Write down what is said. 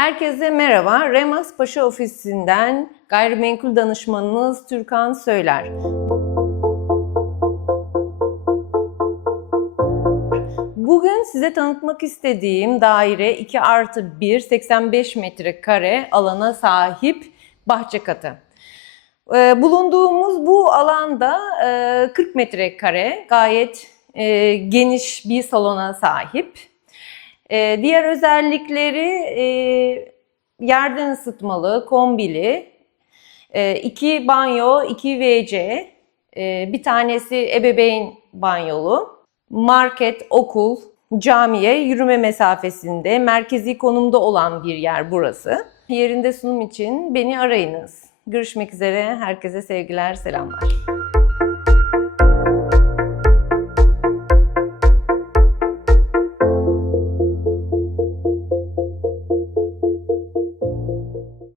Herkese merhaba. Remas Paşa Ofisi'nden gayrimenkul danışmanınız Türkan Söyler. Bugün size tanıtmak istediğim daire 2 artı 1, 85 metrekare alana sahip bahçe katı. Ee, Bulunduğumuz bu alanda e, 40 metrekare gayet e, geniş bir salona sahip. Ee, Diğer özellikleri e, yerden ısıtmalı, kombili, e, iki banyo, iki WC, e, bir tanesi ebeveyn banyolu, market, okul, camiye yürüme mesafesinde merkezi konumda olan bir yer burası. Yerinde sunum için beni arayınız. Görüşmek üzere, herkese sevgiler, selamlar.